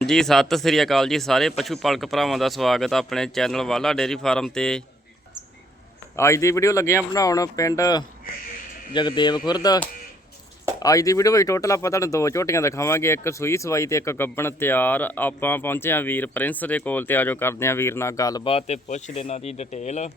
ਜੀ, ਸਤਿ ਸ੍ਰੀ ਅਕਾਲ ਜੀ ਸਾਰੇ ਪਸ਼ੂ ਪਾਲਕ ਭਰਾਵਾਂ ਦਾ ਸਵਾਗਤ ਆ ਆਪਣੇ ਚੈਨਲ ਵਾਲਾ ਡੇਰੀ ਫਾਰਮ ਤੇ। ਅੱਜ ਦੀ ਵੀਡੀਓ ਲੱਗੇ ਆ ਬਣਾਉਣ ਪਿੰਡ ਜਗਦੇਵ ਖੁਰਦ। ਅੱਜ ਦੀ ਵੀਡੀਓ ਵਿੱਚ ਟੋਟਲ ਆਪਾਂ ਤੁਹਾਨੂੰ ਦੋ ਝੋਟੀਆਂ ਦਿਖਾਵਾਂਗੇ, ਇੱਕ ਸੂਈ ਸਵਾਈ ਤੇ ਇੱਕ ਗੱਬਣ ਤਿਆਰ। ਆਪਾਂ ਪਹੁੰਚੇ ਆ ਵੀਰ ਪ੍ਰਿੰਸ ਦੇ ਕੋਲ ਤੇ ਆਜੋ ਕਰਦੇ ਆ ਵੀਰ ਨਾਲ ਗੱਲਬਾਤ ਤੇ ਪੁੱਛ ਇਹਨਾਂ ਦੀ ਡਿਟੇਲ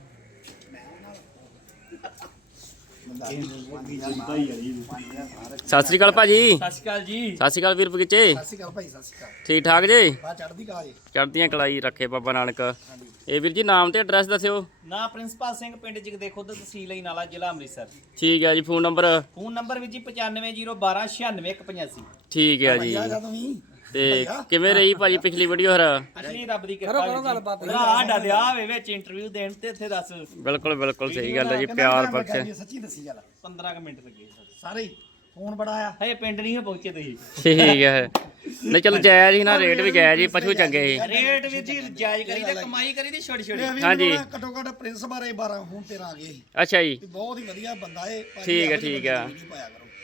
ਸਤਿ ਸ੍ਰੀ ਅਕਾਲ ਭਾਜੀ। ਸਤਿ ਸ਼੍ਰੀ ਅਕਾਲ ਜੀ। ਸਤਿ ਸ੍ਰੀ ਅਕਾਲ ਵੀਰ ਬਗੀਚੇ ਸਤਿ ਸ਼੍ਰੀ ਅਕਾਲ ਭਾਈ ਸਤਿ ਸ਼੍ਰੀ ਅਕਾਲ। ਠੀਕ ਠਾਕ ਜੀ? ਬਾ ਚੜ੍ਹਦੀ ਕਲਾ ਜੀ। ਚੜ੍ਹਦੀਆਂ ਕਲਾਈ ਰੱਖੇ ਬਾਬਾ ਨਾਨਕ। ਇਹ ਵੀਰ ਜੀ ਨਾਮ ਤੇ ਐਡਰੈਸ ਦੱਸਿਓ। ਨਾ ਪ੍ਰਿੰਸੀਪਲ ਸਿੰਘ ਪਿੰਡ ਜਗਦੇ ਖੁਦ ਤਹਿਸੀਲ ਹੀ ਨਾਲਾ ਜ਼ਿਲ੍ਹਾ ਅੰਮ੍ਰਿਤਸਰ। ਠੀਕ ਹੈ ਜੀ ਫੋਨ ਨੰਬਰ? ਫੋਨ ਨੰਬਰ ਵੀ ਜੀ 9501296185 ਠੀਕ ਹੈ ਜੀ। ਆ ਜਾ ਤੂੰ ਕਿਵੇਂ ਰਹੀ ਭਾਜੀ ਪਿਛਲੀ ਵੀਡੀਓ ਹਰ ਅਸਲੀ ਰੱਬ ਦੀ ਕਿਰਪਾ ਕਰੋ ਗੱਲਬਾਤ। ਸਾਡਾ ਦਿਆ ਵੇ ਵਿੱਚ ਇੰਟਰਵਿਊ ਦੇਣ ਤੇ ਇੱਥੇ ਦੱਸ। ਬਿਲਕੁਲ ਬਿਲਕੁਲ ਸਹੀ ਗੱਲ ਹੈ ਜੀ ਪਿਆਰ ਬਖਸ਼ ਸੱਚੀ ਦੱਸੀ ਗੱਲ। 15 ਕੁ ਮਿੰਟ ਲੱਗੇ ਸਾਰੇ। ਹੀ ਫੋਨ ਬੜਾ ਆਇਆ। ਹਏ ਪਿੰਡ ਨਹੀਂ ਪਹੁੰਚੇ ਤੁਸੀਂ। ਠੀਕ ਹੈ। ਨਹੀਂ ਚਲੋ ਜਾਇਜ਼ ਹੀ ਨਾ ਰੇਟ ਵੀ ਜਾਇਜ਼ ਹੀ ਪਸ਼ੂ ਚੰਗੇ ਸੀ। ਰੇਟ ਵੀ ਜੀ ਜਾਇਜ਼ ਕਰੀ ਤੇ ਕਮਾਈ ਕਰੀ ਦੀ ਛੋਟੀ ਛੋਟੀ। ਹਾਂਜੀ। ਘੱਟੋ ਘੱਟ ਪ੍ਰਿੰਸ ਬਾਰੇ 12 ਫੋਨ ਤੇਰਾ ਆ ਗਏ ਅੱਛਾ ਜੀ। ਬਹੁਤ ਹੀ ਵਧੀਆ ਬੰਦਾ ਏ ਠੀਕ ਹੈ, ਠੀਕ ਹੈ।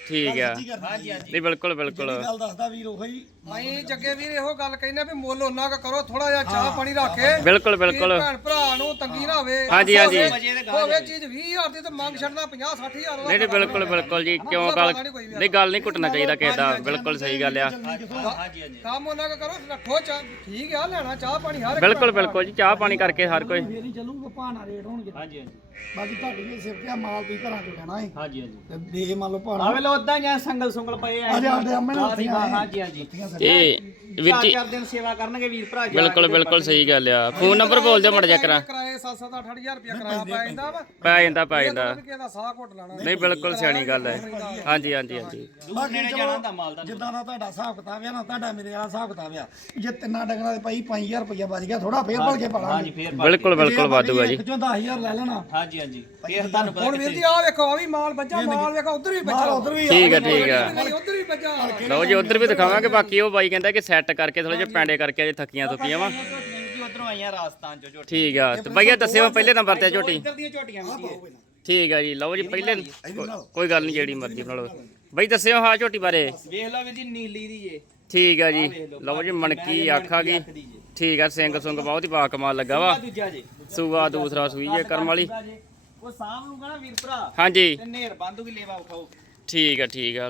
ਠੀਕ ਆ। ਹਾਂਜੀ ਹਾਂਜੀ। ਨਹੀਂ ਬਿਲਕੁਲ ਬਿਲਕੁਲ। ਗੱਲ ਦੱਸਦਾ ਵੀਰ ਉਹੀ ਅਸੀਂ ਜੱਗੇ ਵੀਰ ਇਹੋ ਗੱਲ ਕਹਿੰਦੇ ਵੀ ਮੁੱਲ ਉਹਨਾਂ ਕਾ ਕਰੋ ਥੋੜਾ ਜਿਹਾ ਚਾਹ ਪਾਣੀ ਰੱਖ ਕੇ। ਬਿਲਕੁਲ ਬਿਲਕੁਲ। ਭੈਣ ਭਰਾ ਨੂੰ ਤੰਗੀ ਨਾ ਹੋਵੇ। ਹਾਂਜੀ, ਹਾਂਜੀ। ਹੋਵੇ- ਦੇ ਚੀਜ਼ 20000 ਦੀ ਤੇ ਮੰਗ ਛੱਡਣਾ 50 60000 ਦਾ ਨਹੀਂ ਨਹੀਂ ਬਿਲਕੁਲ ਬਿਲਕੁਲ ਜੀ ਕਿਉਂ ਗੱਲ ਨਹੀਂ ਗੱਲ ਨਹੀਂ ਘੁੱਟਣਾ ਚਾਹੀਦਾ ਕਿਸੇ ਦਾ। ਬਿਲਕੁਲ ਸਹੀ ਗੱਲ ਆ। ਹਾਂਜੀ ਹਾਂਜੀ ਕੰਮ ਉਹਨਾਂ ਕਾ ਕਰੋ ਰੱਖੋ ਚਾਹ। ਠੀਕ ਆ ਲੈਣਾ ਚਾਹ ਪਾਣੀ ਹਰ ਬਿਲਕੁਲ ਬਿਲਕੁਲ ਜੀ ਚਾਹ ਪਾਣੀ ਕਰਕੇ ਹਰ ਕੋਈ। ਹੀ ਚੱਲੂਗਾ ਭਾਣਾ ਰੇਟ ਹੋਣਗੇ। ਹਾਂਜੀ ਹਾਂਜੀ। ਬਾਕੀ ਤੁਹਾਡੀ ਵੀ ਸਿਰ ਤੇ ਆ ਮਾਲ ਤੁਸੀਂ ਘਰਾਂ ਚੋਂ ਲੈਣਾ ਏ। ਹਾਂਜੀ ਹਾਂਜੀ। ਤੇ ਦੇ ਮੰਨ ਲਓ ਭਾਣਾ। ਆਵੇ ਲੋ ਉਦਾਂ ਜਾਂ ਸੰਗਲ ਸੰਗਲ ਪਏ ਆ। ਅਜੇ ਆਡੇ ਅੰਮੇ ਨਾਲ। ਹਾਂਜੀ ਹਾਂਜੀ। ਤੇ ਵੀਰ ਚਾਰ ਜੀ ਚਾਰ ਦਿਨ ਸੇਵਾ ਕਰਨਗੇ ਵੀਰ ਭਰਾ ਜੀ ਬਿਲਕੁਲ ਬਿਲਕੁਲ ਸਹੀ ਗੱਲ ਆ। ਫੋਨ ਨੰਬਰ ਬੋਲ ਦਿਓ ਮੜ ਜਾ ਕਰਾਂ। 7-7 8000 ਰੁਪਇਆ ਕਿਰਾਇਆ ਪੈ ਜਾਂਦਾ ਵਾ। ਪੈ ਜਾਂਦਾ ਪੈ ਜਾਂਦਾ। ਇਹ ਕਿਸੇ ਦਾ ਸਾਹ ਘੁੱਟ ਲੈਣਾ। ਨਹੀਂ ਬਿਲਕੁਲ ਸਿਆਣੀ ਗੱਲ ਹੈ। ਹਾਂਜੀ ਹਾਂਜੀ ਹਾਂਜੀ। ਦੂਰ ਨੇੜੇ ਜਾਣਾ ਹੁੰਦਾ ਮਾਲ ਦਾ ਜਿੱਦਾਂ ਦਾ ਤੁਹਾਡਾ ਹਿਸਾਬ ਕਿਤਾਬ ਆ ਨਾ ਤੁਹਾਡਾ ਮੇਰੇ ਵਾਲਾ ਹਿਸਾਬ ਕਿਤਾਬ ਆ ਜੇ ਤਿੰਨਾਂ ਡੰਗਰਾਂ ਦੇ ਭਾਈ 5000 ਰੁਪਇਆ ਬਚ ਗਿਆ ਥੋੜਾ ਫੇਰ ਭਲ ਕੇ ਹਾਂਜੀ ਪਾਲਾਂਗੇ ਫੇਰ ਬਿਲਕੁਲ ਬਿਲਕੁਲ ਵਾਧੂਗਾ ਜੀ। ਇੱਕ ਚੋਂ 10000 ਲੈ ਲੈਣਾ। ਹਾਂਜੀ ਹਾਂਜੀ। ਫੇਰ ਤੁਹਾਨੂੰ ਪਤਾ ਹੁਣ ਵੀਰ ਜੀ ਆਹ ਵੇਖੋ ਆ ਵੀ ਮਾਲ ਬੱਚਾ ਮਾਲ ਵੇਖੋ ਉਧਰ ਵੀ ਬਾਹਰ ਬੱਚਾ ਉਧਰ ਵੀ ਠੀਕ ਹੈ ਠੀਕ ਹੈ। ਨਹੀਂ ਉਧਰ ਵੀ ਬੱਚਾ ਲਓ ਜੀ ਉਧਰ ਵੀ ਦਿਖਾਵਾਂਗੇ ਬਾਕੀ ਉਹ ਬਾਈ ਕਹਿੰਦਾ ਕਿ ਸੈੱਟ ਕਰਕੇ ਥੋੜੇ ਜਿਹਾ ਪੈਂਡੇ ਕਰਕੇ ਅਜੇ ਥੱਕੀਆਂ ਥੁੱਕੀਆਂ ਵਾ ਆਈਆਂ ਰਾਜਸਥਾਨ ਚੋਂ ਝੋਟੀ ਠੀਕ ਆ ਤੇ ਭਈਆ ਦੱਸਿਓ ਪਹਿਲੇ ਨੰਬਰ ਤੇ ਝੋਟੀ। ਇੱਧਰ ਦੀਆਂ ਝੋਟੀਆਂ ਵੀਡੀਓ ਠੀਕ ਆ ਜੀ ਲਓ ਜੀ ਪਹਿਲੇ ਕੋਈ ਗੱਲ ਨਹੀਂ ਜਿਹੜੀ ਮਰਜ਼ੀ ਬਣਾ ਲਓ। ਬਈ ਦੱਸਿਓ ਹਾਂ ਝੋਟੀ ਬਾਰੇ। ਵੇਖ ਲਓ ਵੀਰ ਜੀ ਨੀਲੀ ਦੀ ਜੇ। ਠੀਕ ਆ ਜੀ। ਲਓ ਜੀ ਮਣਕੀ ਆਖਾ ਗਈ ਠੀਕ ਆ ਸਿੰਘ ਸੁੰਗ ਬਹੁਤ ਹੀ ਪਾ ਕਮਾਲ ਲੱਗਾ ਵਾ। ਆ ਦੂਜਾ ਜੇ। ਸੂਆ ਦੂਸਰਾ ਸੂਈ ਜੇ ਕਰਮ ਵਾਲੀ। ਉਹ ਸਾਂਭ ਨੂੰ ਕਹਣਾ ਵੀਰ ਭਰਾ। ਹਾਂਜੀ। ਤੇ ਨੇਰ ਬੰਦੂ ਵੀ ਲੇਵਾ ਉਠਾਓ। ਠੀਕ ਆ ਠੀਕ ਆ।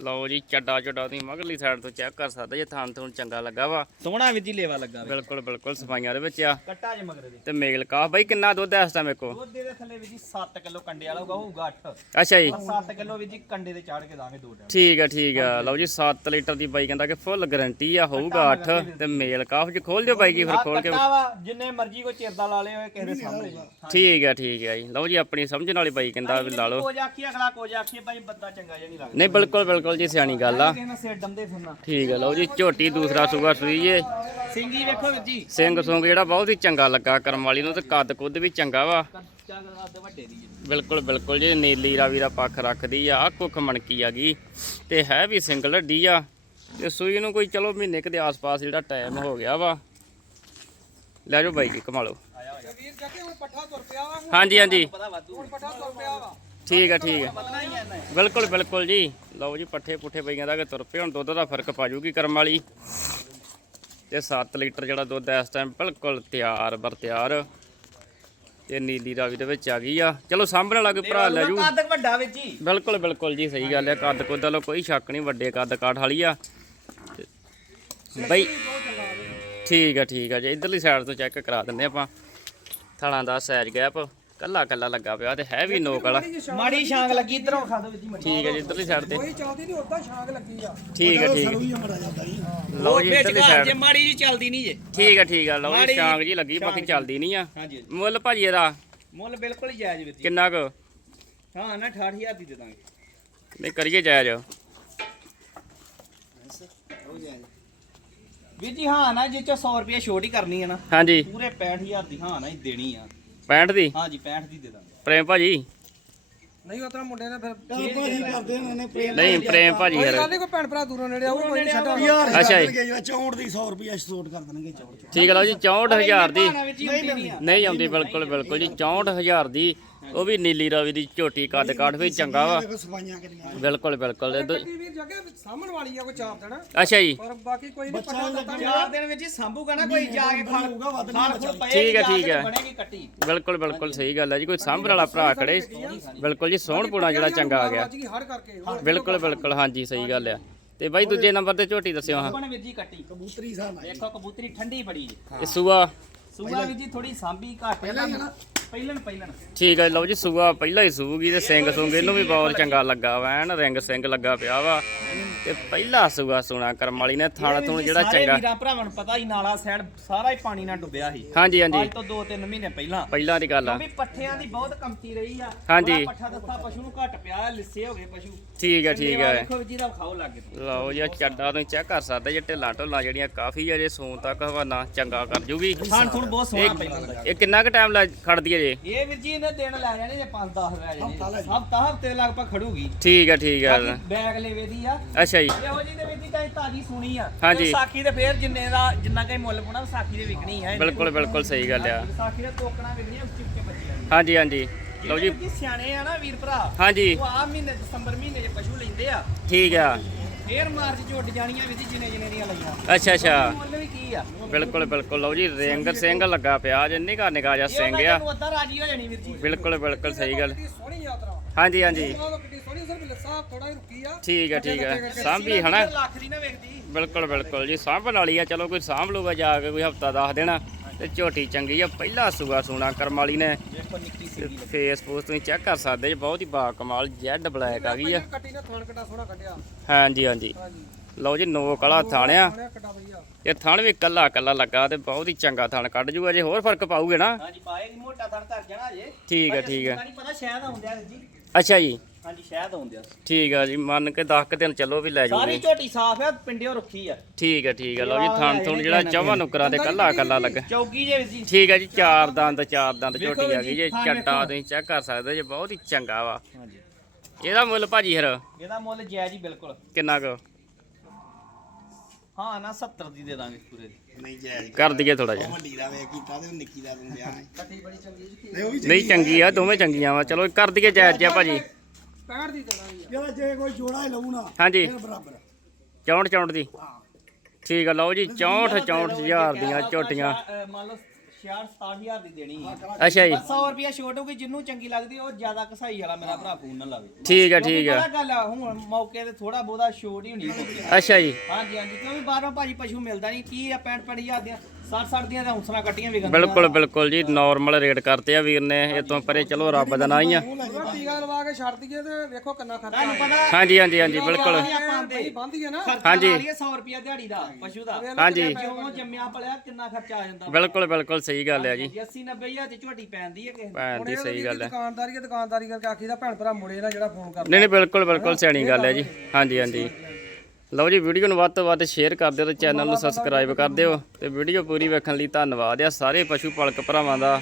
ਲਓ ਜੀ ਚੱਡਾ ਚੱਡਾ ਤੁਸੀਂ ਮਗਰਲੀ ਸਾਈਡ ਤੋਂ ਚੈੱਕ ਕਰ ਸਕਦੇ ਜੇ ਥਾਂ ਤੋਂ ਚੰਗਾ ਲੱਗਾ ਵਾ। ਸੋਹਣਾ ਜੀ ਲੇਵਾ ਲੱਗਾ ਵੇ। ਬਿਲਕੁਲ ਬਿਲਕੁਲ ਸਫਾਈਆਂ ਦੇ ਵਿੱਚ ਆ। ਕੱਟਾ ਜੇ ਮਗਰ ਦੇ ਤੇ ਮੇਲ ਕਾਫ ਬਈ ਕਿੰਨਾ ਦੁੱਧ ਹੈ ਇਸ ਟਾਈਮ ਕੋ ਦੁੱਧ ਦੇ ਥੱਲੇ ਵੀਰ ਜੀ 7 ਕਿਲੋ ਕੰਡੇ ਵਾਲਾ ਹੋਊਗਾ ਹੋਊਗਾ 8 ਅੱਛਾ ਜੀ। 7 ਕਿਲੋ ਵੀਰ ਜੀ ਕੰਡੇ ਤੇ ਚਾੜ ਕੇ ਦਾਂਗੇ ਦੋ ਟਾਈਮ। ਠੀਕ ਆ ਠੀਕ ਆ। ਲਓ ਜੀ 7 ਲੀਟਰ ਦੀ ਬਾਈ ਕਹਿੰਦਾ ਕਿ ਫੁੱਲ ਗਾਰੰਟੀ ਆ ਹੋਊਗਾ 8 ਤੇ ਮੇਲ ਕਾਫ ਜੀ ਖੋਲ ਦਿਓ ਬਾਈ ਜੀ ਫਿਰ ਖੋਲ ਕੇ ਵਾ ਜਿੰਨੇ ਮਰਜ਼ੀ ਕੋ ਚਿਰਦਾ ਲਾ ਲਿਓ ਕਿਸੇ ਦੇ ਸਾਹਮਣੇ ਠੀਕ ਆ ਠੀਕ ਆ ਜੀ। ਲਓ ਜੀ ਆਪਣੀ ਸਮਝਣ ਵਾਲੀ ਬਾਈ ਕਹਿੰਦਾ ਵੀ ਲਾ ਲਓ। ਕੋਜ ਆਖੀ ਅਗਲਾ ਕੋਜ ਆਖੀ ਭਾਈ ਬੰਦਾ ਚੰਗਾ ਜਿਹਾ ਨਹੀਂ ਲੱਗਦਾ। ਨਹੀਂ ਬਿਲਕੁਲ ਬਿਲਕੁਲ ਜੀ ਸਿਆਣੀ ਗੱਲ ਆ। ਕਿਸੇ ਨਾਲ ਸਿਰ ਡੰਦੇ ਫਿਰਨਾ ਠੀਕ ਆ ਲਓ ਜੀ ਝੋਟੀ ਦੂਸਰਾ ਸੂਗਾ ਸੂਈ ਜੇ ਸਿੰਗੀ ਵੇਖੋ ਵੀਰ ਜੀ। ਸਿੰਘ ਸੁੰਗ ਜਿਹੜਾ ਬਹੁਤ ਹੀ ਚੰਗਾ ਲੱਗਾ ਕਰਮ ਵਾਲੀ ਨੂੰ ਤੇ ਕੱਦ ਕੁੱਦ ਵੀ ਚੰਗਾ ਵਾ। ਕੱਦ ਬਿਲਕੁਲ ਬਿਲਕੁਲ ਜੀ ਨੀਲੀ ਰਾਵੀ ਦਾ ਪੱਖ ਰੱਖਦੀ ਆ ਆਹ ਕੁੱਖ ਮਣਕੀ ਆ ਗਈ। ਤੇ ਹੈ ਵੀ ਸਿੰਗਲ ਹੱਡੀ ਆ। ਤੇ ਸੂਈ ਨੂੰ ਕੋਈ ਚਲੋ ਮਹੀਨੇ ਕੁ ਦੇ ਆਸ-ਪਾਸ ਜਿਹੜਾ ਟਾਈਮ ਹੋ ਗਿਆ ਵਾ। ਲੈ ਜਾਓ ਬਾਈ ਜੀ ਕਮਾ ਲਓ ਵੀਰ ਜੱਗੇ ਹੁਣ ਪੱਠਾ ਤੁਰ ਪਿਆ ਵਾ। ਹਾਂਜੀ ਹਾਂਜੀ। ਠੀਕ ਆ ਠੀਕ ਆ। ਬਿਲਕੁਲ ਬਿਲਕੁਲ ਜੀ। ਲਓ ਜੀ ਪੱਠੇ ਪੁੱਠੇ ਪਈਆਂ ਦਾ ਕਿ ਤੁਰ ਪਏ ਹੁਣ ਦੁੱਧ ਦਾ ਫ਼ਰਕ ਪਾ ਜੂਗੀ ਕਰਮ ਵਾਲੀ। ਤੇ 7 ਲੀਟਰ ਜਿਹੜਾ ਦੁੱਧ ਹੈ ਇਸ ਟਾਈਮ ਬਿਲਕੁਲ ਤਿਆਰ ਬਰ ਤਿਆਰ। ਤੇ ਨੀਲੀ ਰਾਵੀ ਦੇ ਵਿੱਚ ਆ ਗਈ ਆ। ਚਲੋ ਸਾਂਭਣ ਵਾਲਾ ਕੋਈ ਭਰਾ ਲੈ ਜੂ। ਕੱਦ ਵੱਡਾ ਵੀਰ ਜੀ ਬਿਲਕੁਲ ਬਿਲਕੁਲ ਜੀ ਸਹੀ ਗੱਲ ਹੈ। ਕੱਦ ਕੁੱਦ ਵਾਲੋ ਕੋਈ ਸ਼ੱਕ ਨਹੀਂ ਵੱਡੇ ਕੱਦ ਕਾਠ ਵਾਲੀ ਆ। ਬਈ ਠੀਕ ਆ ਠੀਕ ਆ ਜੀ। ਇਧਰਲੀ ਸਾਈਡ ਤੋਂ ਚੈੱਕ ਕਰਾ ਦਿੰਦੇ ਆਪਾਂ। ਥਾਲਾਂ ਦਾ ਸਾਈਜ਼ ਗੈਪ ਕੱਲਾ ਕੱਲਾ ਲੱਗਾ ਪਿਆ ਤੇ ਹੈ ਵੀ ਨੋਕ ਵਾਲਾ। ਮਾੜੀ ਛਾਂਗ ਲੱਗੀ ਇਧਰੋਂ ਖਾ ਦੋ ਵੀਰ ਜੀ ਠੀਕ ਹੈ ਜੀ ਇਧਰਲੀ ਸਾਈਡ ਤੇ। ਕੋਈ ਚੱਲਦੀ ਨਹੀਂ ਉਦਾਂ ਛਾਂਗ ਲੱਗੀ ਆ। ਠੀਕ ਹੈ ਠੀਕ। ਹੈ ਸਰੂਈ ਮੜਾ ਜਾਂਦਾ ਜੀ ਲਓ ਜੀ ਵਿੱਚ ਇਧਰਲੀ ਘਰ ਜੇ ਸਾਈਡ ਮਾੜੀ ਜੀ ਚੱਲਦੀ ਨਹੀਂ ਜੇ। ਠੀਕ ਹੈ ਠੀਕ ਹੈ ਲਓ ਜੀ ਸ਼ਾਂਗ ਜੀ ਲੱਗੀ ਬਾਕੀ ਚੱਲਦੀ ਨਹੀਂ ਆ। ਮੁੱਲ ਭਾਜੀ ਇਹਦਾ? ਮੁੱਲ ਬਿਲਕੁਲ ਹੀ ਜਾਇਜ਼ ਜੀ। ਕਿੰਨਾ ਕੁ? ਹਾਂ ਨਾ 68000 ਦੀ ਦੇ ਦਾਂਗੇ। ਨਹੀਂ ਕਰੀਏ ਜਾਇਜ਼। ਵੀਰ ਜੀ ਹਾਂ ਨਾ ਜੇ ਚੋ 100 ਰੁਪਏ ਛੋਟ ਹੀ ਕਰਨੀ ਹੈ ਨਾ ਹਾਂਜੀ। ਪੂਰੇ 65000 ਦੀ ਹਾਂ ਨਾ ਹੀ ਦੇਣੀ ਆ। 65 ਦੀ? ਹਾਂਜੀ 65 ਦੀ ਦੇ ਦਾਂਗੇ। ਪ੍ਰੇਮ ਭਾਜੀ? ਨਹੀਂ ਉਤਰਾ ਮੁੰਡੇ ਨੇ ਫਿਰ ਚੱਲ ਭਾਜੀ ਕਰਦੇ ਨੇ ਨੇ ਪ੍ਰੇਮ ਨਹੀਂ ਪ੍ਰੇਮ ਭਾਜੀ ਯਾਰ। ਕੋਈ ਭੈਣ ਭਰਾ ਦੂਰੋਂ ਨੇੜੇ ਆਊ ਕੋਈ ਛੱਡਾ ਯਾਰ ਅੱਛਾ ਜੀ। ਜੀ 64 ਦੀ 100 ਰੁਪਿਆ ਛੋਟ ਕਰ ਦੇਣਗੇ 64 ਠੀਕ ਹੈ ਲਓ ਜੀ 64000 ਦੀ। ਨਹੀਂ ਆਉਂਦੀ ਬਿਲਕੁਲ ਬਿਲਕੁਲ ਜੀ 64000 ਦੀ ਉਹ ਵੀ ਨੀਲੀ ਰਾਵੀ ਦੀ ਝੋਟੀ ਕੱਦ ਕਾਠ ਵੀ ਚੰਗਾ ਵਾ। ਦੇਖੋ ਸਫਾਈਆਂ ਬਿਲਕੁਲ ਬਿਲਕੁਲ। ਇਹ ਦੋ- ਕੱਟੀ ਵੀਰ ਜੱਗੇ ਸਾਹਮਣ ਵਾਲੀ ਆ ਕੋਈ ਚਾਰ ਦੇਣਾ ਅੱਛਾ ਜੀ। ਪਰ ਬਾਕੀ ਕੋਈ ਨਹੀਂ ਪੱਠਾ ਦਿੱਤਾ ਚਾਰ ਦਿਨ ਵਿੱਚ ਹੀ ਸਾਂਭੂਗਾ ਨਾ ਕੋਈ ਜਾ ਕੇ ਖਾਲ ਹੋਊਗਾ ਵੱਧ ਨਹੀਂ ਖੁਲ ਬਚਾ ਪਏ ਠੀਕ ਹੈ, ਠੀਕ ਹੈ। ਬਣੇਗੀ ਕੱਟੀ। ਬਿਲਕੁਲ ਬਿਲਕੁਲ ਸਹੀ ਗੱਲ ਹੈ ਜੀ। ਕੋਈ ਸਾਂਭਣ ਵਾਲਾ ਭਰਾ ਖੜੇ। ਬਿਲਕੁਲ ਜੀ ਸੋਹਣਪੁਣਾ ਜਿਹੜਾ ਚੰਗਾ ਆ ਗਿਆ। ਵੱਜ ਗਈ ਹੜ ਕਰਕੇ। ਹੋਰ ਬਿਲਕੁਲ ਬਿਲਕੁਲ। ਹਾਂਜੀ ਸਹੀ ਗੱਲ ਆ। ਤੇ ਬਾਈ ਦੂਜੇ ਨੰਬਰ ਤੇ ਝੋਟੀ ਦੱਸਿਓ ਹਾਂ। ਬਣ ਵੀਰ ਜੀ ਕੱਟੀ। ਕਬੂਤਰੀ ਸਾਹ ਵੇਖੋ ਕਬੂਤਰੀ ਠੰਡੀ ਬੜੀ ਜੀ। ਇਹ ਸੂਆ। ਸੂਆ ਵੀਰ ਜੀ ਥੋੜੀ ਸਾਂਭੀ ਘੱਟ। ਪਹਿਲਾਂ ਹੀ ਆ ਨਾ। ਪਹਿਲਣ ਪਹਿਲਣ। ਠੀਕ ਹੈ ਲਓ ਜੀ ਸੂਆ ਪਹਿਲਾਂ ਹੀ ਸੂਗੀ ਤੇ ਸਿੰਘ ਸੁੰਗ ਇਹਨੂੰ ਵੀ ਬਹੁਤ ਚੰਗਾ ਲੱਗਾ ਵਾ ਐਨ ਰਿੰਗ ਸਿੰਘ ਲੱਗਾ ਪਿਆ ਵਾ। ਤੇ ਪਹਿਲਾ ਸੂਆ ਸੁਣਾ ਕਰਮ ਵਾਲੀ ਨੇ ਥਾਣਾ ਥੂਣ ਜਿਹੜਾ ਸਾਰੇ ਚੰਗਾ। ਵੀਰਾਂ ਭਰਾਵਾਂ ਨੂੰ ਪਤਾ ਹੀ ਨਾਲਾ ਸੈਣ ਸਾਰਾ ਹੀ ਪਾਣੀ ਨਾਲ ਡੁੱਬਿਆ ਸੀ। ਹਾਂਜੀ ਹਾਂਜੀ। ਅੱਜ ਤੋਂ 2-3 ਮਹੀਨੇ ਪਹਿਲਾਂ। ਪਹਿਲਾਂ ਦੀ ਗੱਲ ਆ। ਕਿਉਂਕਿ ਪੱਠਿਆਂ ਦੀ ਬਹੁਤ ਕਮਤੀ ਰਹੀ ਆ। ਹਾਂਜੀ। ਥੋੜ੍ਹਾ ਪੱਠਾ ਦੱਥਾ ਪਸ਼ੂ ਨੂੰ ਘੱਟ ਪਿਆ ਲਿੱਸੇ ਹੋ ਗਏ ਪਸ਼ੂ। ਠੀਕ ਹੈ ਠੀਕ ਹੈ ਦੇਖੋ ਜੀ ਦਾ ਖਾਓ ਲੱਗ ਗਏ ਲਓ ਜੀ ਚੱਡਾ ਤੁਸੀਂ ਚੈੱਕ ਕਰ ਸਕਦੇ ਜੇ ਢਿੱਲਾ ਢੋਲਾ ਜਿਹੜੀਆਂ ਕਾਫੀ ਅਜੇ ਸੂਨ ਤੱਕ ਹਵਾਨਾ ਚੰਗਾ ਕਰ ਜੂਗੀ। ਖਾਣ ਖੁਣ ਬਹੁਤ ਸੋਹਣਾ ਪੈਂਦਾ। ਹੁੰਦਾ ਇਹ ਕਿੰਨਾ ਕੁ ਟਾਈਮ ਲੱਗ ਖੜਦੀ ਜੀ। ਇਹ ਵੀਰ ਜੀ ਇਹਨੇ ਦਿਨ ਲੈ ਜਾਣੇ ਜੇ 5-10 ਲੈ ਜਾਣੇ ਹਫਤਾ ਹਫ਼ਤੇ ਲਗਭਗ ਖੜੂਗੀ। ਠੀਕ ਹੈ ਠੀਕ ਹੈ ਬੈਗ ਲੈਵੇ ਦੀ ਆ। ਅੱਛਾ ਜੀ। ਇਹੋ ਜੀ ਦੇ ਵਿੱਚ ਤਾਂ ਤਾਜੀ ਸੁਣੀ ਆ। ਹਾਂਜੀ। ਤੇ ਸਾਖੀ ਦੇ ਫੇਰ ਜਿੰਨੇ ਦਾ ਜਿੰਨਾ ਕਈ ਮੁੱਲ ਪਾਉਣਾ ਸਾਖੀ ਦੇ ਵਿਕਣੀ ਆ। ਬਿਲਕੁਲ ਬਿਲਕੁਲ ਸਹੀ ਗੱਲ ਆ। ਸਾਖੀ ਦੇ ਤੋਕਣਾ ਵਿਕਣੀਆਂ ਉਸ ਚਿਪਕੇ ਬੱਚਿਆਂ ਦੀ ਹਾਂਜੀ ਹਾਂਜੀ। ਲਓ ਜੀ। ਸਿਆਣੇ ਆ ਨਾ ਵੀਰ ਭਰਾ ਹਾਂਜੀ। ਉਹ ਆ ਮਹੀਨੇ ਦਸੰਬਰ ਮਹੀਨੇ 'ਚ ਪਸ਼ੂ ਲੈਂਦੇ ਆ। ਠੀਕ ਆ। ਫੇਰ ਮਾਰਚ 'ਚ ਉੱਡ ਜਾਣੀਆਂ ਵੀਰ ਜੀ ਜਿੰਨੇ ਜਿੰਨੇ ਦੀਆਂ ਲਈਆਂ। ਅੱਛਾ ਅੱਛਾ। ਮੁੱਲ ਵੀ ਕੀ ਆ? ਬਿਲਕੁਲ ਬਿਲਕੁਲ। ਲਓ ਜੀ ਰਿੰਗ ਸਿੰਘ ਲੱਗਾ ਪਿਆ ਜੇ ਨਿਕਾ ਨਿਕਾ ਜਿਹਾ ਸਿੰਘ ਆ। ਨੂੰ ਅੱਧਾ ਰਾਜੀ ਹੋ ਜਾਣੀ ਵੀਰ ਜੀ। ਬਿਲਕੁਲ ਬਿਲਕੁਲ ਸਹੀ ਗੱਲ। ਕਿੱਡੀ ਸੋਹਣੀ ਯਾਤਰਾ। ਹਾਂਜੀ ਹਾਂਜੀ। ਰੁਕੀ ਆ। ਠੀਕ ਹੈ ਠੀਕ ਹੈ ਸਾਂਭੀ ਹਨਾ? ਬਿਲਕੁਲ ਬਿਲਕੁਲ ਜੀ ਸਾਂਭਣ ਵਾਲੀ ਆ। ਚਲੋ ਕੋਈ ਸਾਂਭ ਲੂਗਾ ਜਾ ਕੇ ਕੋਈ ਹਫਤਾ ਦੱਸ ਦੇਣਾ ਤੇ ਝੋਟੀ ਚੰਗੀ ਆ ਪਹਿਲਾ ਸੂਆ ਸੂਣਾ ਕਰਮ ਵਾਲੀ ਨੇ। ਤੇ ਫੇਸਬੁੱਕ ਤੁਸੀਂ ਚੈੱਕ ਕਰ ਸਕਦੇ ਜੀ ਬਹੁਤ ਹੀ ਬਾ ਕਮਾਲ ਜੈਡ ਬਲੈਕ ਆ ਗਈ ਆ। ਹਾਂਜੀ ਹਾਂਜੀ। ਲਓ ਜੀ ਨੋ ਕਲਾ ਥਾਣਿਆ ਇਹ ਥਣ ਵੀ ਕੱਲਾ ਕੱਲਾ ਲੱਗਾ ਤੇ ਬਹੁਤ ਹੀ ਚੰਗਾ ਥਣ ਕੱਢ ਜੂਗਾ ਜੇ ਹੋਰ ਫ਼ਰਕ ਪਾਊਗੇ ਨਾ। ਹਾਂਜੀ ਪਾਏਗੀ ਮੋਟਾ ਥਣ ਧਰ ਜਾਣਾ ਜੇ ਠੀਕ ਹੈ ਠੀਕ ਹੈ ਅੱਛਾ ਜੀ। ਹਾਂਜੀ ਸ਼ਾਇਦ ਆਉਂਦਿਆ ਠੀਕ ਆ ਜੀ ਮੰਨ ਕੇ 10 ਦਿਨ ਚੱਲੋ ਵੀ ਲੈ ਸਾਰੀ ਝੋਟੀ ਸਾਫ਼ ਆ ਪਿੰਡਿਓ ਰੱਖੀ ਆ। ਠੀਕ ਹੈ ਠੀਕ ਹੈ ਲਓ ਜੀ ਥਣ ਥੁਣ ਜਿਹੜਾ ਚੌਵਾਂ ਨੁਕਰਾਂ ਤੇ ਕੱਲਾ ਕੱਲਾ ਲੱਗਾ। ਚੌਕੀ ਜੇ ਜੀ। ਠੀਕ ਹੈ ਜੀ ਚਾਰ ਦੰਦ ਚਾਰ ਦੰਦ ਝੋਟੀ ਆ ਗਈ ਜੇ ਚੱਟਾ। ਤੁਸੀਂ ਚੈੱਕ ਕਰ ਸਕਦੇ ਜੇ ਬਹੁਤ ਹੀ ਚੰਗਾ ਵਾ। ਹਾਂਜੀ। ਇਹਦਾ ਮੁੱਲ ਭਾਜੀ ਫਿਰ? ਇਹਦਾ ਮੁੱਲ ਜਾਇਜ਼ ਹੀ ਬਿਲਕੁਲ। ਕਿੰਨਾ ਕੁ? ਹਾਂ ਨਾ 70 ਦੀ ਦੇ ਦਾਂਗੇ ਪੂਰੇ। ਦੀ ਨਹੀਂ ਜਾਇਜ਼ ਕਰ ਦਈਏ ਥੋੜਾ ਜਿਹਾ। ਵੱਡੀ ਦਾ ਵੇ ਕੀਤਾ ਤੇ ਨਿੱਕੀ ਦਾ ਦਿੰਦੇ ਆ। ਕੱਟੀ ਬੜੀ ਚੰਗੀ ਜੀ। ਤੇ ਉਹ ਵੀ ਨਹੀਂ ਚੰਗੀ ਆ। ਦੋਵੇਂ ਚੰਗੀਆਂ ਵਾ। ਚਲੋ ਕਰ ਦਈਏ ਜਾਇਜ਼ ਜਿਹਾ ਭਾਜੀ 65 ਦੀ ਦੇਣਾ ਜੀ ਜਿਹੜਾ ਜੇ ਕੋਈ ਜੋੜਾ ਹੀ ਲਊ ਨਾ ਹਾਂਜੀ। ਫਿਰ ਬਰਾਬਰ 64 64 ਦੀ? ਹਾਂ। ਠੀਕ ਆ ਲਓ ਜੀ 64 64 ਹਜ਼ਾਰ ਦੀਆਂ ਝੋਟੀਆਂ। ਅ, ਮੰਨ ਲਓ 66 67000 ਦੀ ਦੇਣੀ ਹੈ ਅੱਛਾ ਜੀ। 100 ਰੁਪਿਆ ਛੋਟ ਹੋਊਗੀ ਜਿੰਨੂੰ ਚੰਗੀ ਲੱਗਦੀ ਉਹ ਜ਼ਿਆਦਾ ਕਸਾਈ ਵਾਲਾ ਮੇਰਾ ਭਰਾ ਫੋਨ ਨਾ ਲਾਵੇ। ਠੀਕ ਆ ਠੀਕ ਆ। ਪਤਾ ਗੱਲ ਆ ਹੁਣ ਮੌਕੇ ਤੇ ਥੋੜਾ ਬਹੁਤਾ ਛੋਟ ਹੀ ਹੋਣੀ ਚਾਹੀਦੀ ਅੱਛਾ ਜੀ। ਹਾਂਜੀ ਹਾਂਜੀ ਕਿਉਂਕਿ ਬਾਹਰੋਂ ਭਾਜੀ ਪਸ਼ੂ ਮਿਲਦਾ ਨਹੀਂ ਕੀ ਆ 65 ਹਜ਼ਾਰ ਦੀਆਂ 60 60 ਦੀਆਂ ਤਾਂ ਹੌਸਲਾ ਕੱਟੀਆਂ ਵਿਕਣ ਬਿਲਕੁਲ ਬਿਲਕੁਲ ਜੀ ਨਾਰਮਲ ਰੇਟ ਕਰਤੇ ਆ ਵੀਰ ਨੇ ਇਹ ਤੋਂ ਪਰੇ ਚਲੋ ਰੱਬ ਦਾ ਨਾਂ ਹੀ ਆ। ਉਹ ਟੀਕਾ ਲਵਾ ਕੇ ਛੱਡ ਦਈਏ ਤੇ ਵੇਖੋ ਕਿੰਨਾ ਖਰਚਾ ਤੁਹਾਨੂੰ ਪਤਾ ਹਾਂਜੀ ਹਾਂਜੀ ਹਾਂਜੀ ਬਿਲਕੁਲ। ਆਪਾਂ ਬੰਦੀ ਹੈ ਨਾ। ਖਰਚਾ ਹਾਂਜੀ। ਲਾ ਲਈਏ 100 ਰੁਪਿਆ ਦਿਹਾੜੀ ਦਾ ਪਸ਼ੂ ਦਾ। ਹਾਂਜੀ। ਜਿਉਂ ਜੰਮਿਆ ਪਲਿਆ ਕਿੰਨਾ ਖਰਚਾ ਆ ਜਾਂਦਾ। ਬਿਲਕੁਲ ਬਿਲਕੁਲ ਸਹੀ ਗੱਲ ਆ ਜੀ। 80 90 ਹਜ਼ਾਰ ਚ ਝੋਟੀ ਪੈਂਦੀ ਹੈ ਕਿਸੇ ਨੂੰ। ਭੈਣ ਦੀ ਸਹੀ ਗੱਲ ਹੈ। ਦੁਕਾਨਦਾਰੀ ਹੈ ਦੁਕਾਨਦਾਰੀ ਕਰਕੇ ਆਖੀਦਾ ਭੈਣ ਭਰਾ ਮੁੜੇ ਨਾ ਜਿਹੜਾ ਫੋਨ ਕਰਦਾ। ਨਹੀਂ ਨਹੀਂ ਬਿਲਕੁਲ ਬਿਲਕੁਲ ਸਿਆਣੀ ਗੱਲ ਹੈ ਜੀ। ਹਾਂਜੀ ਹਾਂਜੀ। ਲਓ ਜੀ ਵੀਡੀਓ ਨੂੰ ਵੱਧ ਤੋਂ ਵੱਧ ਸ਼ੇਅਰ ਕਰ ਦਿਓ ਤੇ ਚੈਨਲ ਨੂੰ ਸਬਸਕ੍ਰਾਈਬ ਕਰ ਦਿਓ ਤੇ ਵੀਡੀਓ ਪੂਰੀ ਵੇਖਣ ਲਈ ਧੰਨਵਾਦ ਆ ਸਾਰੇ ਪਸ਼ੂ ਪਾਲਕ ਭਰਾਵਾਂ ਦਾ।